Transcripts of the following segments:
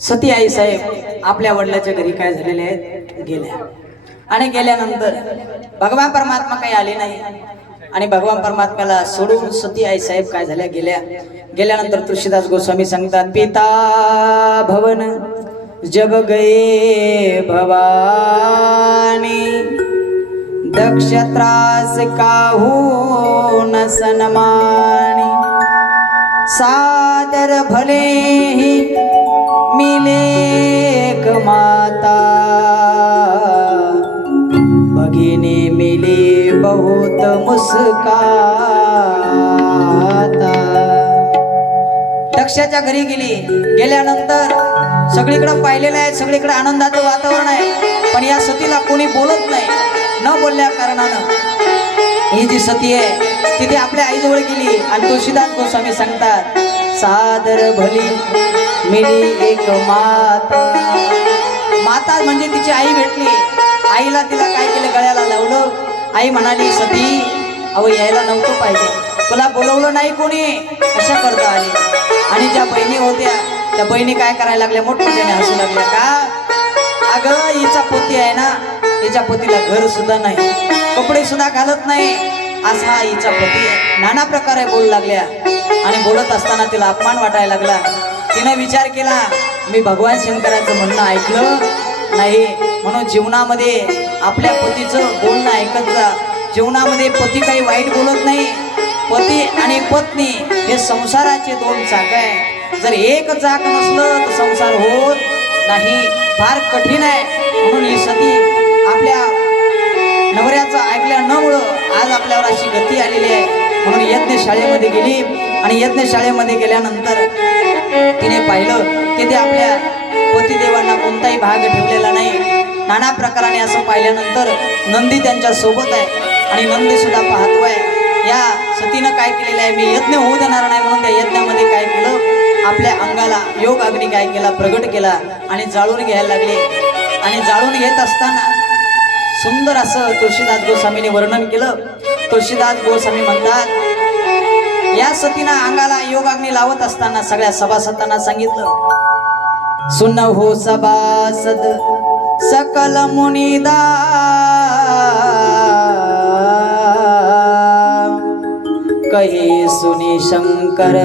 सती आई साहेब आपल्या वडिलाच्या घरी काय झालेले आहेत? गेल्या. आणि गेल्यानंतर भगवान परमात्मा काही आले नाही. आणि भगवान परमात्म्याला सोडून सती आई साहेब काय झाल्या? गेल्या. गेल्यानंतर तुळशीदास गोस्वामी सांगतात पिता भवन जब गए भवानी दक्ष त्रास काहू न सन्मानी सादर भले ही मिलेक माता। भगिनी मिली बहुत मुस्काता। दक्षाच्या घरी गेली. गेल्यानंतर सगळीकडे पाहिलेलं आहे सगळीकडे आनंदाचं वातावरण आहे. पण या सतीला कोणी बोलत नाही न बोलल्या कारणानं. ही जी सती आहे तिथे आपल्या आईजवळ गेली आणि तुळशीदास गोस्वामी सांगतात सादर भली मिली एक माता. माता म्हणजे तिची आई भेटली. आईला तिला काय केलं गळ्याला लावलं? आई म्हणाली सती अहो यायला नव्हतं पाहिजे. तुला बोलवलं नाही कोणी? कशा करता आली. आणि ज्या बहिणी होत्या त्या बहिणी काय करायला लागल्या? मोठमोठ्याने हसू लागल्या. का? अगं हिचा पोती आहे ना. हिच्या पोतीला घर सुद्धा नाही. कपडे सुद्धा घालत नाही. असा हा हिचा पती नाना प्रकारे बोलू लागल्या. आणि बोलत असताना तिला अपमान वाटायला लागला. तिने विचार केला मी भगवान शंकराचं म्हणणं ऐकलं नाही. म्हणून जीवनामध्ये आपल्या पतीचं बोलणं ऐकत जा. जीवनामध्ये पती काही वाईट बोलत नाही. पती आणि पत्नी हे संसाराचे दोन चाक आहे. जर एक चाक नसलं तर संसार होत नाही. फार कठीण आहे. म्हणून आपल्यावर अशी गती आलेली आहे. म्हणून यज्ञ शाळेमध्ये गेली आणि यज्ञ शाळेमध्ये गेल्यानंतर तिने पाहिलं की ते आपल्या पतिदेवांना कोणताही भाग ठेवलेला नाही. नाना प्रकाराने असं पाहिल्यानंतर नंदी त्यांच्यासोबत आहे आणि नंदी सुद्धा पाहतो आहे. या सतीनं काय केलेलं आहे? मी यज्ञ होऊ देणार नाही म्हणून त्या यज्ञामध्ये काय केलं? आपल्या अंगाला योग अग्नी काय केला? प्रगट केला आणि जाळून घ्यायला लागले. आणि जाळून घेत असताना सुंदर असं तुळशीदास गोस्वामीने वर्णन केलं. तुळशीदास गोस्वामी म्हणतात या सतीनं अंगाला योगाग्नी लावत असताना सगळ्या सभासदांना सांगितलं सुन हो सभासद सकल मुनिदा कही सुनी शंकर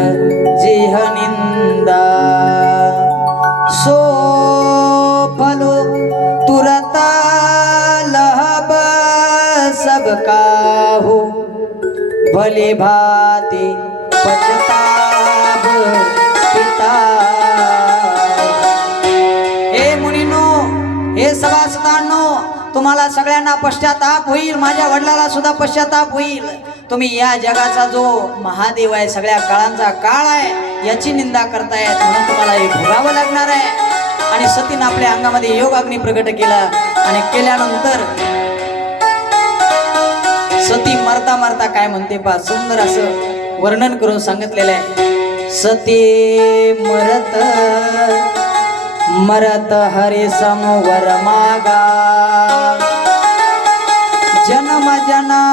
जिह निंदा। सो भले भाते पछताब पिता। हे मुनीनो हे सभासदांनो तुम्हाला सगळ्यांना पश्चाताप होईल माझ्या वडिलाला सुद्धा पश्चाताप होईल. तुम्ही या जगाचा जो महादेव आहे सगळ्या काळांचा काळ आहे याची निंदा करतायत म्हणून तुम्हाला हे भोगावं लागणार आहे. आणि सतीनं आपल्या अंगामध्ये योग अग्नी प्रकट केला आणि केल्यानंतर मरता मरता काय म्हणते पा सुंदर असं वर्णन करून सांगितलेलं आहे. सती मरत मरत हरी समवर मागा. जन्म जना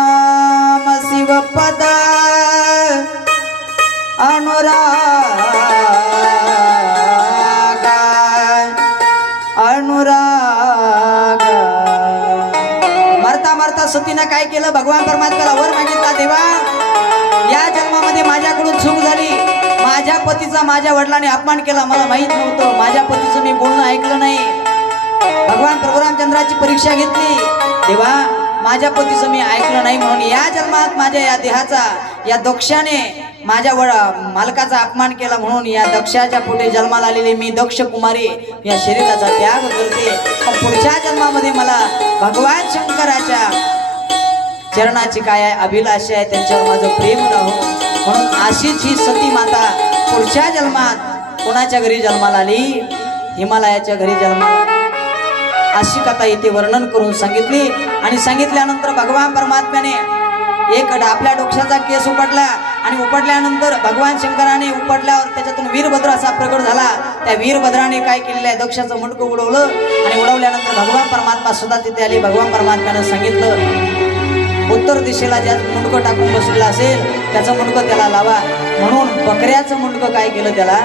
केलं भगवान परमात्म्याला वर मागितला देवा या जन्मामध्ये माझ्याकडून चूक झाली. माझ्या पतीचा माझ्या वडिलांनी अपमान केला मला माहीत नव्हतं. माझ्या पतीचं मी बोलणं ऐकलं नाही. भगवान प्रभुरामचंद्राची परीक्षा घेतली. देवा माझ्या पतीचं मी ऐकलं नाही म्हणून या जन्मात माझ्या या देहाचा या दक्षाने माझ्या वड मालकाचा अपमान केला म्हणून या दक्षाच्या पोटे जन्माला आलेली मी दक्ष कुमारी या शरीराचा त्याग करते. पण पुढच्या जन्मामध्ये मला भगवान शंकराच्या चरणाची काय आहे? अभिलाषा आहे. त्यांच्यावर माझं प्रेम राहू. म्हणून अशीच ही सती माता पुढच्या जन्मात कोणाच्या घरी जन्माला आली? हिमालयाच्या घरी जन्माला अशी कथा इथे वर्णन करून सांगितली. आणि सांगितल्यानंतर भगवान परमात्म्याने एक आपल्या डोक्याचा केस उपटला. आणि उपटल्यानंतर भगवान शंकराने उपटल्यावर त्याच्यातून वीरभद्र असा प्रकट झाला. त्या वीरभद्राने काय केलेलं आहे? दक्षाचं मुंडकं उडवलं. आणि उडवल्यानंतर भगवान परमात्मा सुद्धा तिथे आली. भगवान परमात्म्यानं सांगितलं उत्तर दिशेला ज्या मुंडकं टाकून बसलेला असेल त्याचं मुंडकं त्याला लावा. म्हणून बकऱ्याचं मुंडकं काय केलं त्याला?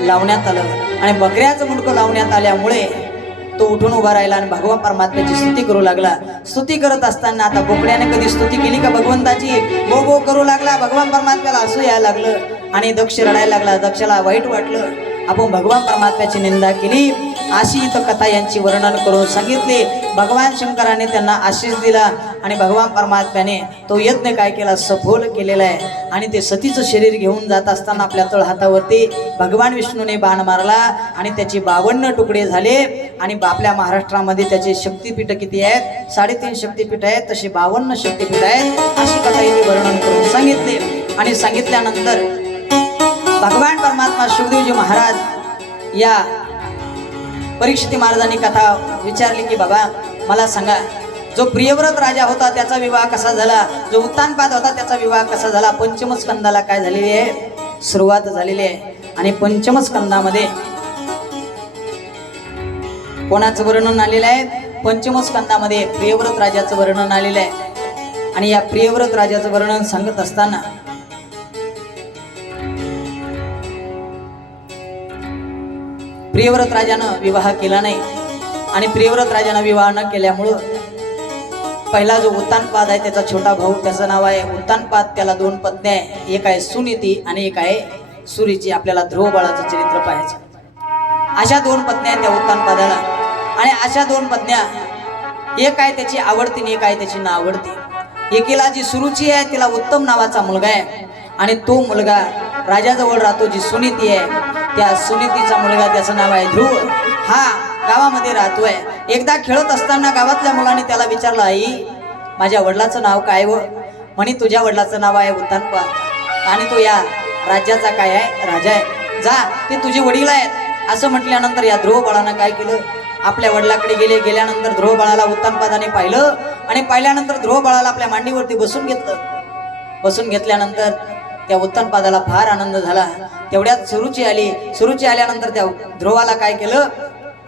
लावण्यात आलं. आणि बकऱ्याचं मुंडकं लावण्यात आल्यामुळे तो उठून उभा राहिला आणि भगवान परमात्म्याची स्तुती करू लागला. स्तुती करत असताना आता बोकड्याने कधी स्तुती केली का भगवंताची? गो गो करू लागला. भगवान परमात्म्याला असू यायला लागलं. आणि दक्ष रडायला लागला. दक्षला वाईट वाटलं. आपण भगवान परमात्म्याची निंदा केली. अशी इथं कथा यांची वर्णन करून सांगितले. भगवान शंकराने त्यांना आशीष दिला. आणि भगवान परमात्म्याने तो यज्ञ काय केला? सफोल केलेला आहे. आणि ते सतीचं शरीर घेऊन जात असताना आपल्या तळ हातावरती भगवान विष्णूने बाण मारला आणि त्याचे बावन्न तुकडे झाले. आणि आपल्या महाराष्ट्रामध्ये त्याचे शक्तिपीठ किती आहेत? साडेतीन शक्तिपीठ आहेत. तसे बावन्न शक्तिपीठ आहेत. अशी कथा इथे वर्णन करून सांगितले. आणि सांगितल्यानंतर भगवान परमात्मा सुखदेवजी महाराज या परीक्षिती महाराजांनी कथा विचारली की बाबा मला सांगा जो प्रियव्रत राजा होता त्याचा विवाह कसा झाला? जो उत्तानपाद होता त्याचा विवाह कसा झाला? पंचमस्कंदाला काय झालेली आहे? सुरुवात झालेली आहे. आणि पंचमस्कंदामध्ये कोणाचं वर्णन आलेलं आहे? पंचमस्कंदामध्ये प्रियव्रत राजाचं वर्णन आलेलं आहे. आणि या प्रियव्रत राजाचं वर्णन सांगत असताना प्रियव्रत राजानं विवाह केला नाही. आणि प्रियव्रत राजानं विवाह न केल्यामुळं पहिला जो उत्तानपाद आहे त्याचा छोटा भाऊ त्याचं नाव आहे उत्तानपाद. त्याला दोन पत्न्या आहे एक आहे सुनीती आणि एक आहे सुरीची. आपल्याला ध्रुव बाळाचं चरित्र पाहायचं अशा दोन पत्न्या आहेत त्या उत्तानपादाला. आणि अशा दोन पत्न्या एक आहे त्याची आवडती आणि एक आहे त्याची ना आवडती एकीला जी सुरुची आहे तिला उत्तम नावाचा मुलगा आहे. आणि तो मुलगा राजाजवळ राहतो जी सुनीती आहे. त्या सुनीतीचा मुलगा त्याचं नाव आहे ध्रुव. हा गावामध्ये राहतोय. एकदा खेळत असताना गावातल्या मुलाने त्याला विचारलं आई माझ्या वडिलाचं नाव काय व? म्हणे तुझ्या वडिलाचं नाव आहे उत्तानपाद आणि तो या राज्याचा काय आहे? राजा आहे. जा ते तुझे वडील आहेत. असं म्हटल्यानंतर या ध्रुव बाळानं काय केलं? आपल्या वडिलाकडे गेले. गेल्यानंतर ध्रुव बाळाला उत्तानपादाने पाहिलं आणि पाहिल्यानंतर ध्रुव बाळाला आपल्या मांडीवरती बसून घेतलं. बसून घेतल्यानंतर त्या उत्तानपादाला फार आनंद झाला. तेवढ्यात सुरुची आली. सुरुची आल्यानंतर त्या ध्रुवाला काय केलं?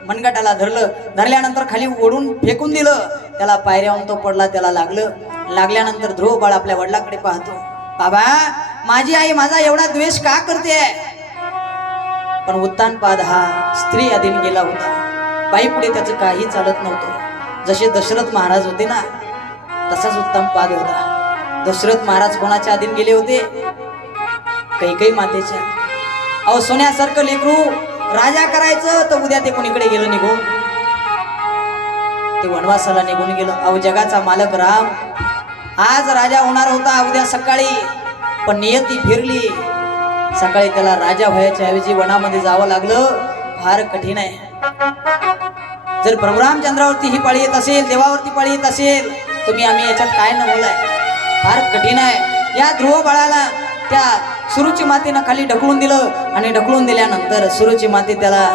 मनगटाला धरलं. धरल्यानंतर खाली ओढून फेकून दिलं. त्याला पायऱ्याहून तो पडला त्याला लागलं. लागल्यानंतर ध्रुव बाळ आपल्या वडिलाकडे पाहतो. बाबा माझी आई माझा एवढा द्वेष का करते? पण उत्तानपाद हा स्त्री अधीन गेला होता. बाई पुढे त्याचं काही चालत नव्हतं. जसे दशरथ महाराज होते ना तसाच उत्तमपाद होता. दशरथ महाराज कोणाच्या अधीन गेले होते? कैकई मातेच्या. अहो सोन्यासारखं लेकरू राजा करायचं तर उद्या ते कोणीकडे गेलं निघून? ते वनवासाला निघून गेलं. अहो जगाचा मालक राम. आज राजा होणार होता उद्या सकाळी पण नियती फिरली. सकाळी त्याला राजा व्हायच्या ऐवजी वनामध्ये जावं लागलं. फार कठीण आहे. जर प्रभुरामचंद्रावरती ही पाळी येत असेल देवावरती पाळी येत असेल तुम्ही आम्ही याच्यात काय न बोलाय फार कठीण आहे. या ध्रुव बाळाला त्या सुरुची मातेनं खाली ढकलून दिलं आणि ढकलून दिल्यानंतर सुरुची माते त्याला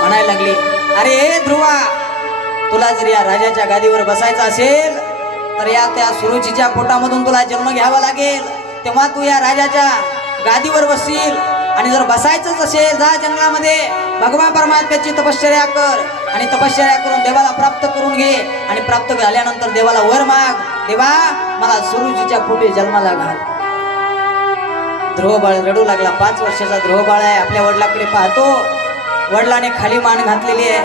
म्हणायला लागली अरे ध्रुवा तुला जर या राजाच्या गादीवर बसायचं असेल तर या त्या सुरुचीच्या पोटामधून तुला जन्म घ्यावा लागेल. तेव्हा तू या राजाच्या गादीवर बसशील आणि जर बसायचंच असेल जा जंगलामध्ये. भगवान परमात्म्याची तपश्चर्या कर आणि तपश्चर्या करून देवाला प्राप्त करून घे आणि प्राप्त झाल्यानंतर देवाला वर माग. देवा मला सुरुचीच्या पोटी जन्माला घाल. ध्रुव बाळ रडू लागला. पाच वर्षाचा ध्रुव बाळ आहे. आपल्या वडिलाकडे पाहतो. वडिलाने खाली मान घातलेली आहे.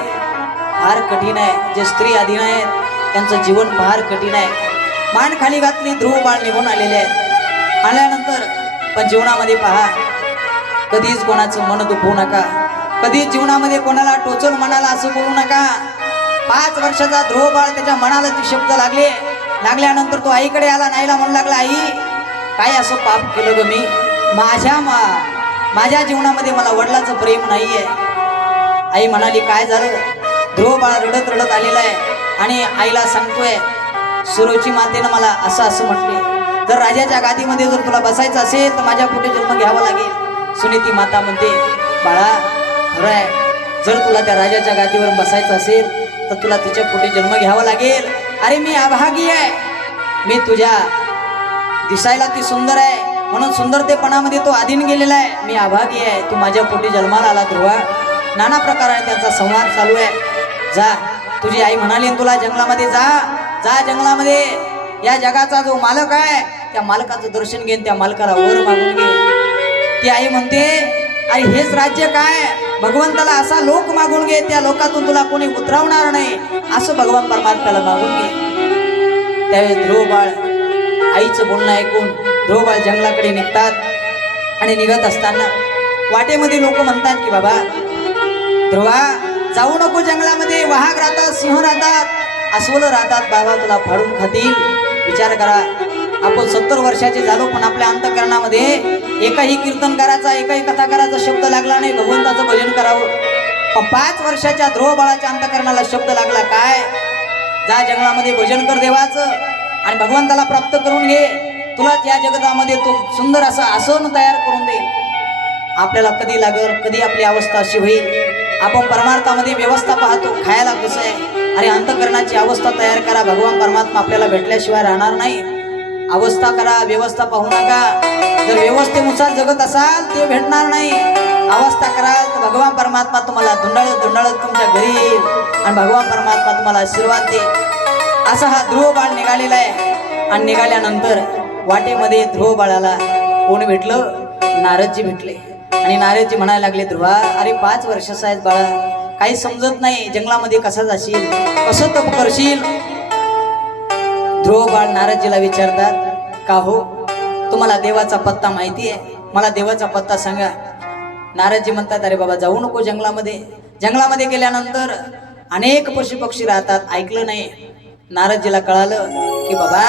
फार कठीण आहे. जे स्त्री अधीन आहेत त्यांचं जीवन फार कठीण आहे. मान खाली घातली ध्रुव बाळ निघून आलेले आहेत. आल्यानंतर पण जीवनामध्ये पहा कधीच कोणाचं मन दुखवू नका. कधीच जीवनामध्ये कोणाला टोचल मनाला असं बोलू नका. पाच वर्षाचा ध्रुव बाळ त्याच्या मनाला ते शब्द लागले. लागल्यानंतर तो आईकडे आला. नाहीला म्हणू लागला आई काय असं पाप केलं ग मी? माझ्या मा माझ्या जीवनामध्ये मला वडिलाचं प्रेम आहे आई म्हणाली काय झालं? ध्रुव बाळा रडत रडत आलेला आहे आणि आईला सांगतोय सुरोची मातेनं मला असं असं म्हटले. जर राजाच्या गादीमध्ये जर तुला बसायचं असेल तर माझ्या पुढे जन्म घ्यावा लागेल. सुनीती माता म्हणते बाळा खरं आहे. जर तुला त्या राजाच्या गादीवर बसायचं असेल तर तुला तिच्या पुढे जन्म घ्यावा लागेल. अरे मी अभागी आहे. मी तुझ्या दिसायला ती सुंदर आहे. म्हणून सुंदरतेपणामध्ये तो अधीन गेलेला आहे. मी अभागी आहे. तू माझ्या पोटी जन्माला आला ध्रुवा. नाना प्रकाराने त्यांचा संवाद चालू आहे. जा. तुझी आई म्हणाली तुला जंगलामध्ये जा. जा जंगलामध्ये. या जगाचा जो मालक आहे त्या मालकाचं दर्शन घेऊन त्या मालकाला वर मागून घे. ती आई म्हणते आई हेच राज्य काय? भगवंताला असा लोक मागून घे त्या लोकातून तुला कोणी उतरवणार नाही. असं भगवान परमात्म्याला मागून घे. त्यावेळेस ध्रुव बाळ आईचं बोलणं ऐकून ध्रुवबाळ जंगलाकडे निघतात आणि निघत असताना वाटेमध्ये लोक म्हणतात की बाबा ध्रुवा जाऊ नको जंगलामध्ये वाहक राहतात सिंह राहतात अस्वल राहतात बाबा तुला फाडून खातील. विचार करा आपण सत्तर वर्षाचे झालो पण आपल्या अंतकरणामध्ये एकाही कीर्तनकाराचा एकाही कथाकाराचा शब्द लागला नाही भगवंताचं भजन करावं. पण पाच वर्षाच्या ध्रुव बाळाच्या अंतकरणाला शब्द लागला काय? जा जंगलामध्ये भजन कर देवाचं आणि भगवंताला प्राप्त करून घे. तुलाच या जगतामध्ये तो सुंदर असं आसन तयार करून देईल. आपल्याला कधी लागल कधी आपली अवस्था अशी होईल? आपण परमार्थामध्ये व्यवस्था पाहतो खायला कसं आहे? अरे अंतकरणाची अवस्था तयार करा. भगवान परमात्मा आपल्याला भेटल्याशिवाय राहणार नाही. अवस्था करा व्यवस्था पाहू नका. जर व्यवस्थेनुसार जगत असाल ते भेटणार नाही. अवस्था कराल तर भगवान परमात्मा तुम्हाला धुंडाळत धुंडाळत तुमच्या घरी येईल आणि भगवान परमात्मा तुम्हाला आशीर्वाद देईल. असा हा ध्रुव बाळ निघालेला आहे. आणि निघाल्यानंतर वाटेमध्ये ध्रुव बाळाला कोण भेटलं? नारदजी भेटले. आणि नारदजी म्हणायला लागले ध्रुवा अरे पाच वर्षाचा आहेत बाळा. काही समजत नाही जंगलामध्ये कसा जाशील? कसं तप करशील? ध्रुव बाळ नारदजीला विचारतात का हो? तुम्हाला देवाचा पत्ता माहिती आहे? मला देवाचा पत्ता सांगा. नारदजी म्हणतात अरे बाबा जाऊ नको जंगलामध्ये. जंगलामध्ये गेल्यानंतर अनेक पशु पक्षी राहतात ऐकलं नाही. नारदजीला कळालं की बाबा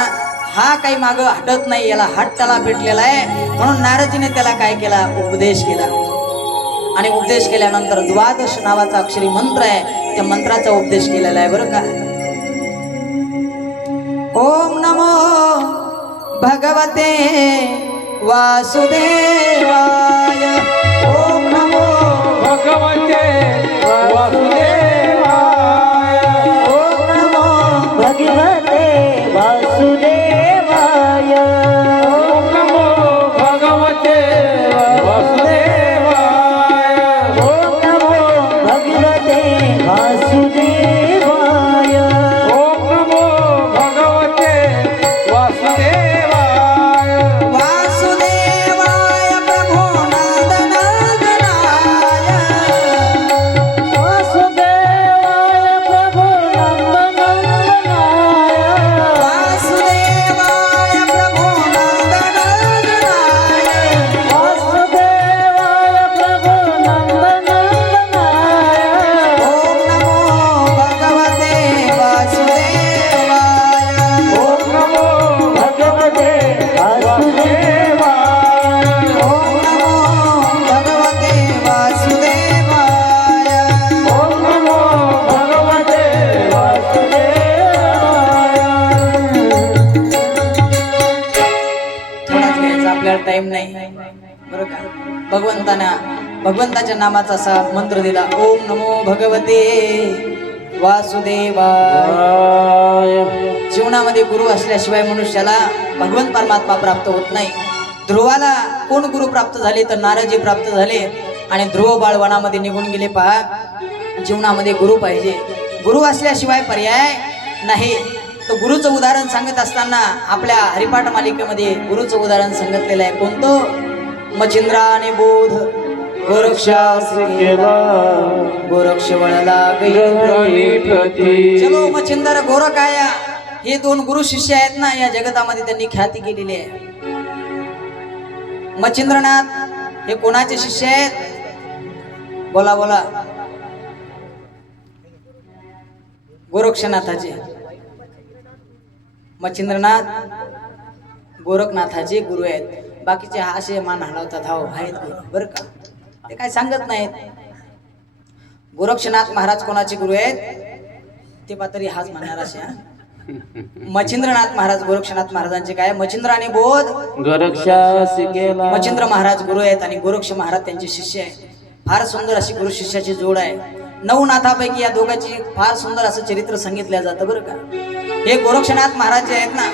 हा काही माग हटत नाही याला हट त्याला भेटलेला आहे. म्हणून नारजीने त्याला काय केला? उपदेश केला. आणि उपदेश केल्यानंतर द्वादश नावाचा अक्षरी मंत्र आहे. त्या मंत्राचा उपदेश केलेला आहे बरं का? ओम नमो भगवते वासुदेवाय. ओम नमो भगवते वासुदेव भगवंताच्या नामाचा असा मंत्र दिला. ओम नमो भगवते वासुदेवाय. जीवनामध्ये गुरु असल्याशिवाय मनुष्याला भगवंत परमात्मा प्राप्त होत नाही. ध्रुवाला कोण गुरु प्राप्त झाले तर नाराजी प्राप्त झाले आणि ध्रुव बाळ वनामध्ये निघून गेले पहा. जीवनामध्ये गुरु पाहिजे. गुरु असल्याशिवाय पर्याय नाही. तर गुरुचं उदाहरण सांगत असताना आपल्या हरिपाठ मालिकेमध्ये गुरुचं उदाहरण सांगितलेलं आहे. कोणतं? मचिंद्रा आणि बोध. गोरक्षास गोरक्ष वळला गै प्रती चलो मच्छिंदर गोरकाया हे दोन गुरु शिष्य आहेत ना या जगतामध्ये त्यांनी ख्याती केलेली आहे. मच्छिंद्रनाथ हे कोणाचे शिष्य आहेत? बोला बोला. गोरक्षनाथाचे. मच्छिंद्रनाथ गोरखनाथाचे गुरु आहेत. बाकीचे असे मान हलवतात हाव आहेत. गुरु बरं का? ते काय सांगत नाहीत. गोरक्षनाथ महाराज कोणाचे गुरु आहेत? ते पातरी हाच म्हणणार असे. मच्छिंद्रनाथ महाराज गोरक्षनाथ महाराजांचे काय? मच्छिंद्र आणि बोध? गोरक्षास केला मच्छिंद्र महाराज गुरु आहेत आणि गोरक्ष महाराज त्यांचे शिष्य आहेत. फार सुंदर अशी गुरु शिष्याची जोड आहे. नऊ नाथापैकी या दोघांची फार सुंदर असं चरित्र सांगितलं जातं बरं का. हे गोरक्षनाथ महाराज जे आहेत ना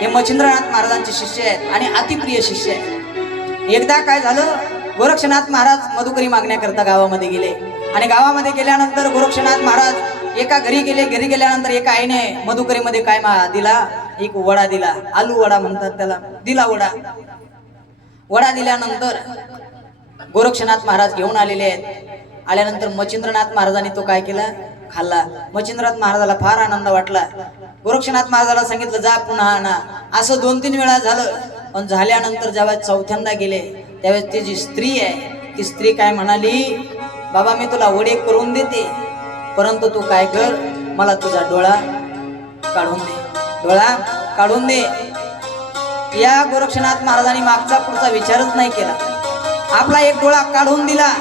हे मच्छिंद्रनाथ महाराजांचे शिष्य आहेत आणि अतिप्रिय शिष्य आहेत. एकदा काय झालं? गोरक्षनाथ महाराज मधुकरी मागण्याकरता गावामध्ये गेले. आणि गावामध्ये गेल्यानंतर गोरक्षनाथ महाराज एका घरी गेले. घरी गेल्यानंतर एका आईने मधुकरीमध्ये काय मा दिला? एक वडा दिला. आलू वडा म्हणतात त्याला. दिला वडा. वडा दिल्यानंतर गोरक्षनाथ महाराज घेऊन आलेले आहेत. आल्यानंतर मच्छिंद्रनाथ महाराजांनी तो काय केला? खाल्ला. मच्छिंद्रनाथ महाराजाला फार आनंद वाटला. गोरक्षनाथ महाराजाला सांगितलं जा पुन्हा आणा. असं दोन तीन वेळा झालं. पण झाल्यानंतर जेव्हा चौथ्यांदा गेले त्यावेळेस ती जी स्त्री आहे ती स्त्री काय म्हणाली बाबा मी तुला वडे करून देते परंतु तू काय कर मला तुझा डोळा काढून दे. डोळा काढून दे. या गोरक्षनाथ महाराजांनी मागचा पुढचा विचारच नाही केला. आपला एक डोळा काढून दिला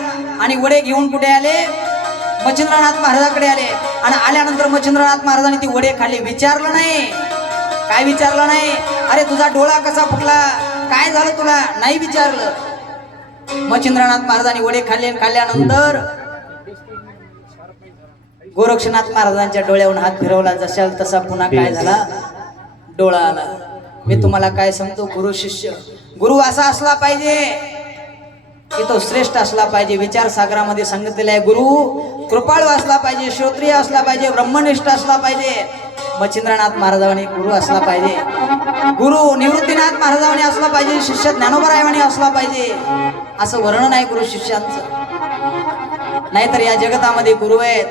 आणि वडे घेऊन कुठे आले? मच्छिंद्रनाथ महाराजाकडे आले. आणि आल्यानंतर मच्छिंद्रनाथ महाराजांनी ती वडे खाल्ली विचारलं नाही. काय विचारलं नाही? अरे तुझा डोळा कसा फुटला? काय झालं तुला? नाही विचारलं. मच्छिंद्रनाथ महाराजांनी वडे खाल्ले खाल्ल्यानंतर गोरक्षनाथ महाराजांच्या डोळ्यावरून हात फिरवला. जशाल तसा पुन्हा काय झाला? डोळा आला. मी तुम्हाला काय सांगतो? गुरु शिष्य गुरु असा असला पाहिजे की तो श्रेष्ठ असला पाहिजे. विचार सागरामध्ये सांगितलेला आहे गुरु कृपाळू असला पाहिजे श्रोत्रिय असला पाहिजे ब्रह्मनिष्ठ असला पाहिजे. मच्छिंद्रनाथ महाराजांनी गुरु असला पाहिजे. गुरु निवृत्तीनाथ महाराजांनी असला पाहिजे शिष्य ज्ञानोबरायवानी असला पाहिजे असं वर्णन आहे गुरु शिष्यांचं. नाहीतर या जगतामध्ये गुरु आहेत.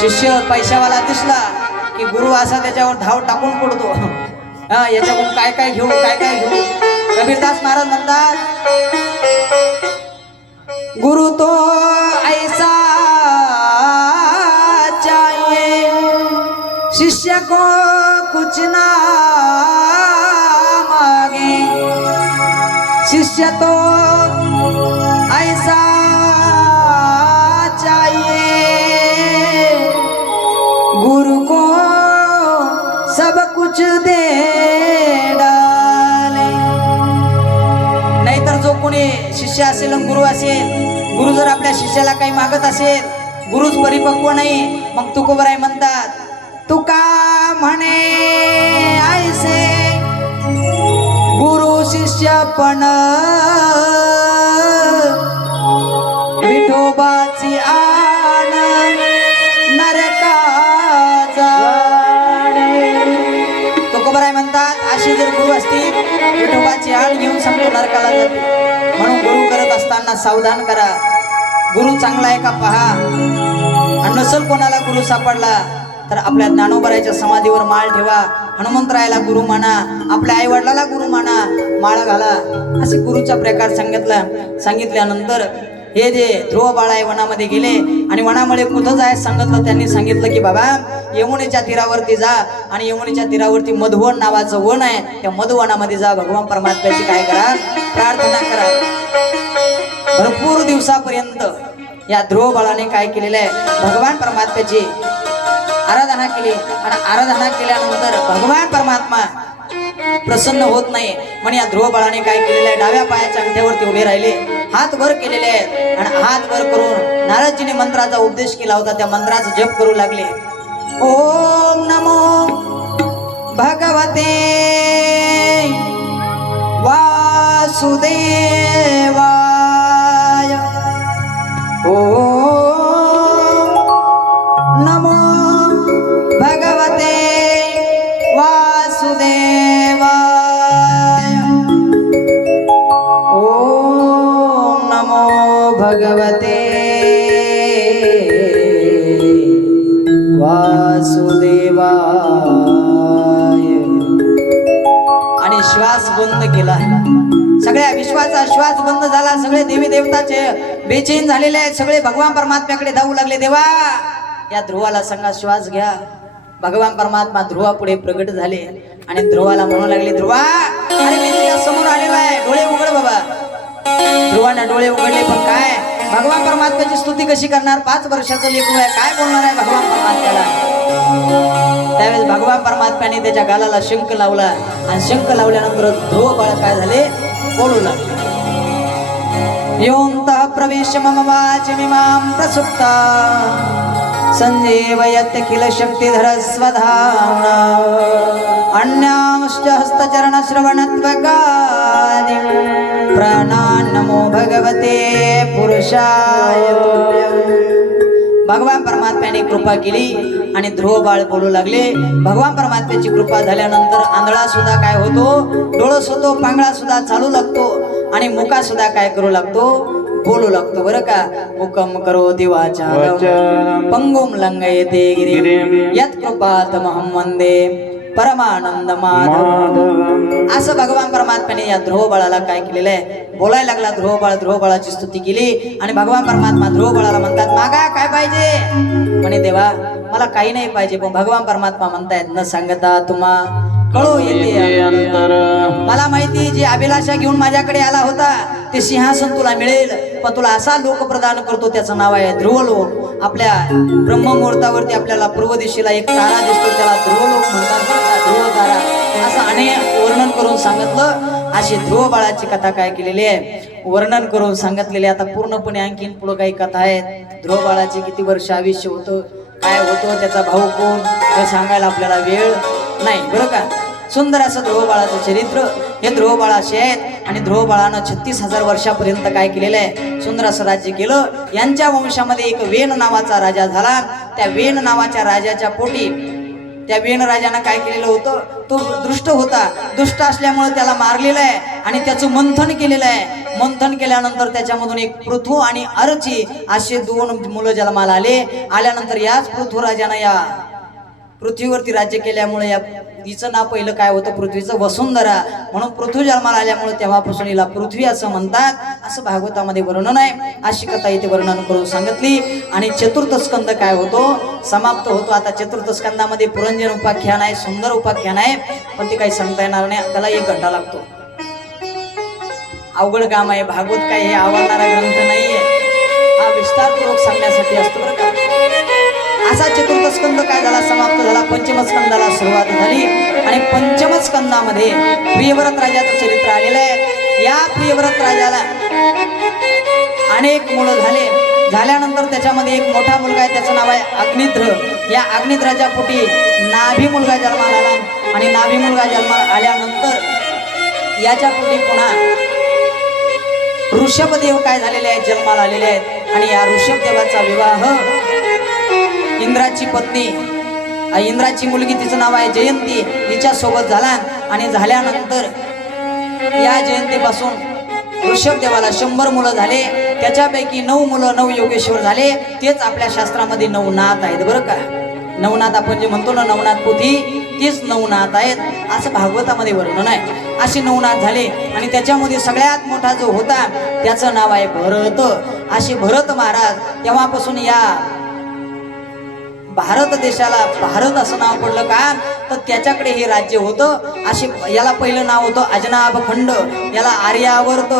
शिष्य पैशावाला दिसला की गुरु असा त्याच्यावर धाव टाकून पडतो. हा याच्याकडून काय काय घेऊ काय काय घेऊ? कबीरदास महाराज म्हणतात गुरु तो ऐसा ना शिष्य तो ऐसा चाहिए। गुरु को सब कुछ दे डाले। नाहीतर जो कोणी शिष्य असेल गुरु असेल गुरु जर आपल्या शिष्याला काही मागत असेल गुरुच परिपक्व नाही मग तुकोबराय म्हणतात तुका म्हणे ऐसे गुरु शिष्य पण विठोबाची आण नरकाचा तुकोबराय म्हणतात अशी जर गुरु असतील विठोबाची आण घेऊन सांगतो नरकाला जाते म्हणून गुरु करत असताना सावधान करा. गुरु चांगला आहे का पहा. आणि नसल कोणाला गुरु सापडला तर आपल्या ज्ञानोबरायच्या समाधीवर माळ ठेवा. हनुमंतरायाला गुरु माना. आपल्या आई वडिलाला गुरु माना. माळ घाला. असे गुरुचा प्रकार सांगितला. सांगितल्यानंतर हे जे ध्रुव बाळ आहे वनामध्ये गेले आणि वनामुळे कुठं जाय सांगितलं त्यांनी सांगितलं की बाबा यमुनेच्या तीरावरती जा आणि यमुनेच्या तीरावरती मधुवन नावाचं वन आहे. त्या मधुवनामध्ये जा. भगवान परमात्म्याची काय करा? प्रार्थना करा. भरपूर दिवसापर्यंत या ध्रुव बाळाने काय केलेलं आहे? भगवान परमात्म्याची आराधना केली. आणि आराधना केल्यानंतर भगवान परमात्मा प्रसन्न होत नाही. म्हणून या ध्रुव बाळाने काय केलेलं आहे? डाव्या पायाच्या अंगठ्यावरती उभे राहिले. हात वर केलेले आहेत. आणि हात वर करून नारदजीने मंत्राचा उपदेश केला होता. त्या मंत्राचा जप करू लागले. ओम नमो भगवते वासुदेवाय. ओम केला. सगळ्या विश्वाचा श्वास बंद झाला. सगळे देवी देवताचे बेचैन झालेले आहेत. सगळे भगवान परमात्म्याकडे धावू लागले. देवा या ध्रुवाला सांगा श्वास घ्या. भगवान परमात्मा ध्रुवा पुढे प्रगट झाले आणि ध्रुवाला म्हणू लागले ध्रुवा अरे मी तुझ्या समोर आलेलो आहे. डोळे उघड बाबा. ध्रुवाने डोळे उघडले पण काय? भगवान परमात्म्याची स्तुती कशी करणार? पाच वर्षाचं लेखू आहे. काय बोलणार आहे भगवान परमात्म्याला? त्यावेळेस भगवा परमात्म्याने त्याच्या गालाला शंख लावला. आणि शंख लावल्यानंतर धो बाळ काय झाले? बोलू लागले. योंत प्रवेश मम वाचमिमां प्रसुप्ता। शक्तिधर शक्तिधरस्वधाम्ना अन्यांश्च हस्तचरणश्रवणत्वगादिं प्रणान्नमो भगवते पुरुषाय तुभ्यम्। भगवान परमात्म्याने कृपा केली आणि ध्रुव बाळ बोलू लागले. भगवान परमात्म्याची कृपा झाल्यानंतर आंधळा सुद्धा काय होतो? डोळस होतो पांगळा सुद्धा चालू लागतो आणि मुका सुद्धा काय करू लागतो? बोलू लागतो बरं का? हुकम करो वचन. पंगुम लंगयते गिरी गिरिं. यत कृपात वंदे. परमानंद माधव असं भगवान परमात्म्याने या ध्रुव बाळाला काय केलेलं आहे? बोलायला लागला ध्रुव बाळ ध्रुव बाळाची स्तुती केली आणि भगवान परमात्मा ध्रुव बाळाला म्हणतात मागा काय पाहिजे? म्हणे देवा मला काही नाही पाहिजे पण भगवान परमात्मा म्हणतायत न सांगता तुम्हा कळू येते. अंतर. मला माहिती जी अभिलाषा घेऊन माझ्याकडे आला होता ते सिंहासन तुला मिळेल. पण तुला असा लोक प्रदान करतो त्याचं नाव आहे ध्रुवलोक. आपल्या ब्रह्ममुहूर्तावरती आपल्याला पूर्व दिशेला एक तारा दिसतो त्याला ध्रुवलोक म्हणतात ध्रुव तारा असं अनेक वर्णन करून सांगितलं. अशी ध्रुव बाळाची कथा काय केलेली आहे? वर्णन करून सांगितलेली. आता पूर्णपणे आणखीन पुढं काही कथा आहेत. ध्रुव बाळाची किती वर्ष आयुष्य होतं काय होतं त्याचा भाऊ कोण? हे सांगायला आपल्याला वेळ नाही बरं का? सुंदर असं ध्रुवबाळाचं चरित्र हे ध्रुवबाळ असे आहेत आणि ध्रुवबाळानं छत्तीस हजार वर्षापर्यंत काय केलेलं आहे? सुंदर असं राज्य केलं. यांच्या वंशामध्ये एक वेण नावाचा राजा झाला. त्या वेण नावाच्या राजाच्या पोटी त्या वेण राजानं काय केलेलं होतं? तो दृष्ट होता. दुष्ट असल्यामुळे त्याला मारलेलं आहे आणि त्याचं मंथन केलेलं आहे. मंथन केल्यानंतर त्याच्यामधून एक पृथू आणि अर्ची असे दोन मुलं जन्माला आले. आल्यानंतर याच पृथ्वीराजानं या पृथ्वीवरती राज्य केल्यामुळे या तिचं नाव पहिलं काय होतं? पृथ्वीचं वसुंधरा. म्हणून पृथ्वी जन्माला आल्यामुळे तेव्हापासून हिला पृथ्वी असं म्हणतात असं भागवतामध्ये वर्णन आहे. अशी कथा इथे वर्णन करून सांगितली. आणि चतुर्थ स्कंद काय होतो? समाप्त होतो. आता चतुर्थ स्कंदामध्ये पुरंजन उपाख्यान आहे सुंदर उपाख्यान आहे. पण ते काही सांगता येणार नाही. त्याला एक घंटा लागतो. अवघड काम आहे. भागवत काय हे आवडणारा ग्रंथ नाहीये. हा विस्तारपूर्वक सांगण्यासाठी असतो बरं असा चतुर्थ स्कंद काय झाला? समाप्त झाला. पंचम स्कंदाला सुरुवात झाली. आणि पंचम स्कंदामध्ये प्रियव्रत राजाचं चरित्र आलेलं आहे. या प्रियव्रत राजाला अनेक मुलं झाले. झाल्यानंतर त्याच्यामध्ये एक मोठा मुलगा आहे. त्याचं नाव आहे अग्निद्र. या अग्निद्राच्या पोटी नाभी मुलगा जन्माला आला. आणि नाभी मुलगा जन्माला आल्यानंतर याच्या पोटी पुन्हा ऋषभदेव काय झालेले आहेत? जन्माला आलेले आहेत. आणि या ऋषभदेवाचा विवाह इंद्राची पत्नी इंद्राची मुलगी तिचं नाव आहे जयंती. हिच्या सोबत झाला आणि झाल्यानंतर या जयंतीपासून ऋषभदेवाला शंभर मुलं झाले. त्याच्यापैकी नऊ मुलं नऊ योगेश्वर झाले. तेच आपल्या शास्त्रामध्ये नवनाथ आहेत बरं का? नवनाथ आपण जे म्हणतो ना नवनाथ पोथी तेच नवनाथ आहेत. असं भागवतामध्ये वर्णन आहे. असे नवनाथ झाले आणि त्याच्यामध्ये सगळ्यात मोठा जो होता त्याचं नाव आहे भरत. असे भरत महाराज तेव्हापासून या भारत देशाला भारत असं नाव पडलं का? तर त्याच्याकडे हे राज्य होतं. असे याला पहिलं नाव होतं अजनाभखंड याला आर्यावर्त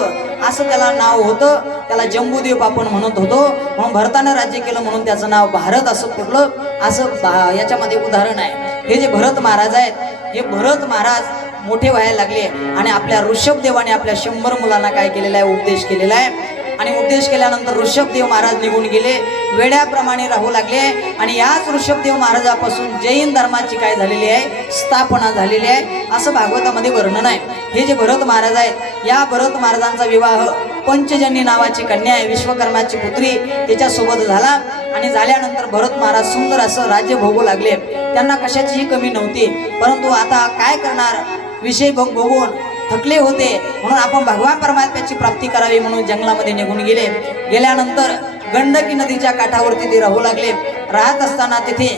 असं त्याला नाव होतं. त्याला जम्बूद्वीप आपण म्हणत होतो. म्हणून भरतानं राज्य केलं म्हणून त्याचं नाव भारत असं पडलं असं भा- याच्यामध्ये उदाहरण आहे. हे जे भरत महाराज आहेत हे भरत महाराज मोठे व्हायला लागले. आणि आपल्या ऋषभदेवाने आपल्या शंभर मुलांना काय केलेला आहे? उपदेश केलेला आहे. आणि उपदेश केल्यानंतर ऋषभदेव महाराज निघून गेले. वेड्याप्रमाणे राहू लागले. आणि याच ऋषभदेव महाराजापासून जैन धर्माची काय झालेली आहे? स्थापना झालेली आहे. असं भागवतामध्ये वर्णन आहे. हे जे भरत महाराज आहेत या भरत महाराजांचा विवाह पंचजन्य नावाची कन्या आहे विश्वकर्माची पुत्री त्याच्यासोबत झाला. आणि झाल्यानंतर भरत महाराज सुंदर असं राज्य भोगू लागले. त्यांना कशाचीही कमी नव्हती. परंतु आता काय करणार? विषय भोग भोगून थकले होते. म्हणून आपण भगवान परमात्म्याची प्राप्ती करावी म्हणून जंगलामध्ये निघून गेले. गेल्यानंतर गंडकी नदीच्या काठावरती ते राहू लागले. राहत असताना तिथे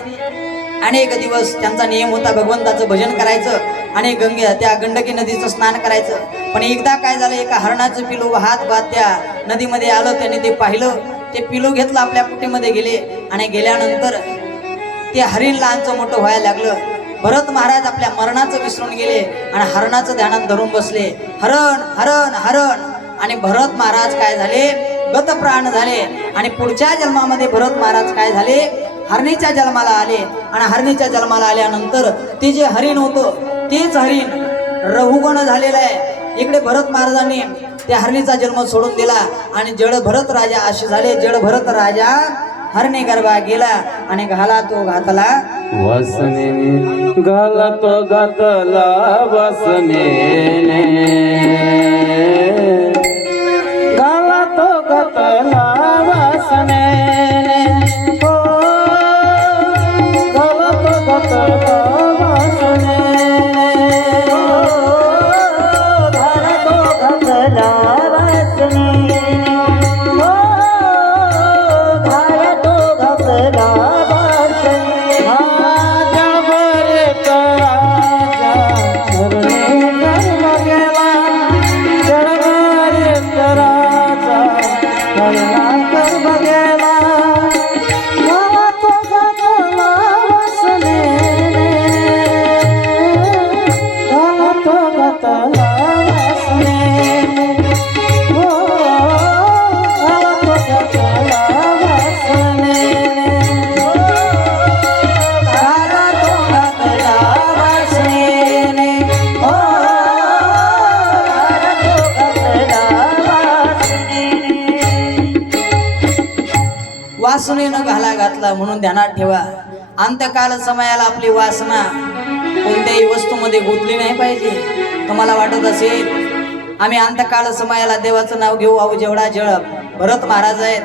अनेक दिवस त्यांचा नियम होता भगवंताचं भजन करायचं आणि गंगे त्या गंडकी नदीचं स्नान करायचं. पण एकदा काय झालं एका हरणाचं पिलू हात भात त्या नदीमध्ये आलं त्याने ते पाहिलं. ते पिलू घेतलं आपल्या कुटीमध्ये गेले आणि गेल्यानंतर ते हरिण लहानचं मोठं व्हायला लागलं. भरत महाराज आपल्या मरणाचं विसरून गेले आणि हरणाचं ध्यानात धरून बसले. हरण हरण हरण. आणि भरत महाराज काय झाले? गतप्राण झाले. आणि पुढच्या जन्मामध्ये भरत महाराज काय झाले? हरणीच्या जन्माला आले. आणि हरणीच्या जन्माला आल्यानंतर ते जे हरिण होतं तेच हरिण रहुगण झालेलं आहे. इकडे भरत महाराजांनी त्या हरणीचा जन्म सोडून दिला. आणि जड भरत राजा असे झाले. जड भरत राजा हरणे गरबा गेला आणि घाला तो घातला वसने घालतो घातला वसने घातला म्हणून ध्यानात ठेवा. अंतकाल समयाला आपली वासना कोणत्याही वस्तूमध्ये गुंतली नाही पाहिजे. तुम्हाला वाटत असेल आम्ही अंतकाल समयाला देवाचं नाव घेऊ आहो जेवढा जळप भरत महाराज आहेत.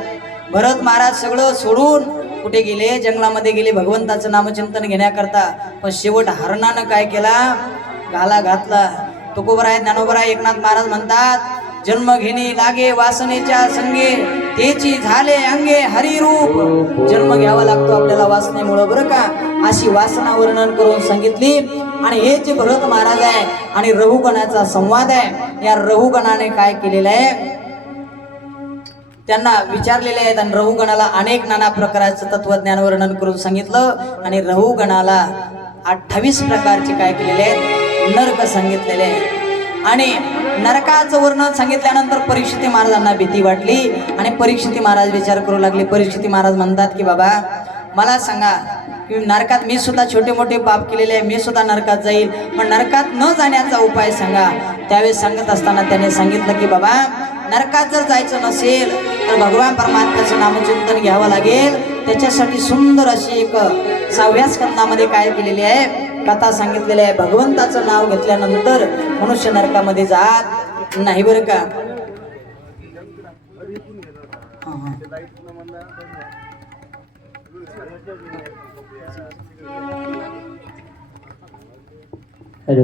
भरत महाराज सगळं सोडून कुठे गेले? जंगलामध्ये गेले भगवंताचं नामचिंतन घेण्याकरता. पण शेवट हरणानं काय केला? घाला घातला. तुकोबराय ज्ञानोबराय एकनाथ महाराज म्हणतात जन्म घेणे लागे वासनेच्या संगे. तेची झाले अंगे हरिरूप. जन्म घ्यावा लागतो आपल्याला वासनेमुळं बरं का? अशी वासना वर्णन करून सांगितली. आणि हे जे भरत महाराज आहे आणि रहुगणाचा संवाद आहे या रहुगणाने काय केलेलं आहे? त्यांना विचारलेले आहेत आणि रहुगणाला अनेक नाना प्रकारचं तत्वज्ञान वर्णन करून सांगितलं. आणि रहुगणाला अठ्ठावीस प्रकारचे काय केलेले आहेत? नर्क सांगितलेले आहेत. आणि नरकाचं वर्णन सांगितल्यानंतर परीक्षिती महाराजांना भीती वाटली आणि परीक्षिती महाराज विचार करू लागले. परीक्षिती महाराज म्हणतात की बाबा मला सांगा की नरकात मी सुद्धा छोटे मोठे पाप केलेले आहे मी सुद्धा नरकात जाईल. पण नरकात न जाण्याचा उपाय सांगा. त्यावेळेस सांगत असताना त्याने सांगितलं की बाबा नरकात जर जायचं नसेल तर भगवान परमात्म्याचं नामचिंतन घ्यावं लागेल. त्याच्यासाठी सुंदर अशी एक सहाव्या स्कंदामध्ये काय केलेली आहे? कथा सांगितलेली आहे. भगवंताचं नाव घेतल्यानंतर मनुष्य नरकामध्ये जात नाही बरं का? हॅलो.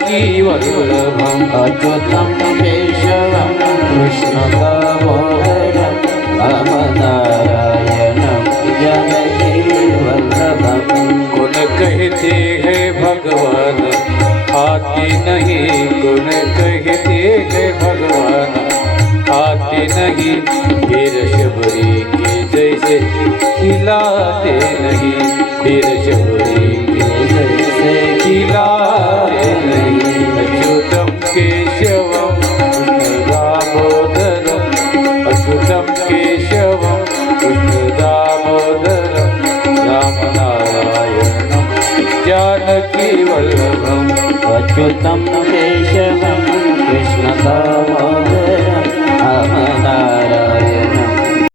जानकीवल्लभम् अच्युतं केशवं कृष्णदामोदरं रामनारायणं गुण कहते हैं भगवान, आते नहीं गुण कहते हैं भगवान। आते नहीं, फिर शबरी के जैसे खिलाते नहीं, फिर शबरी श्रुतं केशवं कृष्ण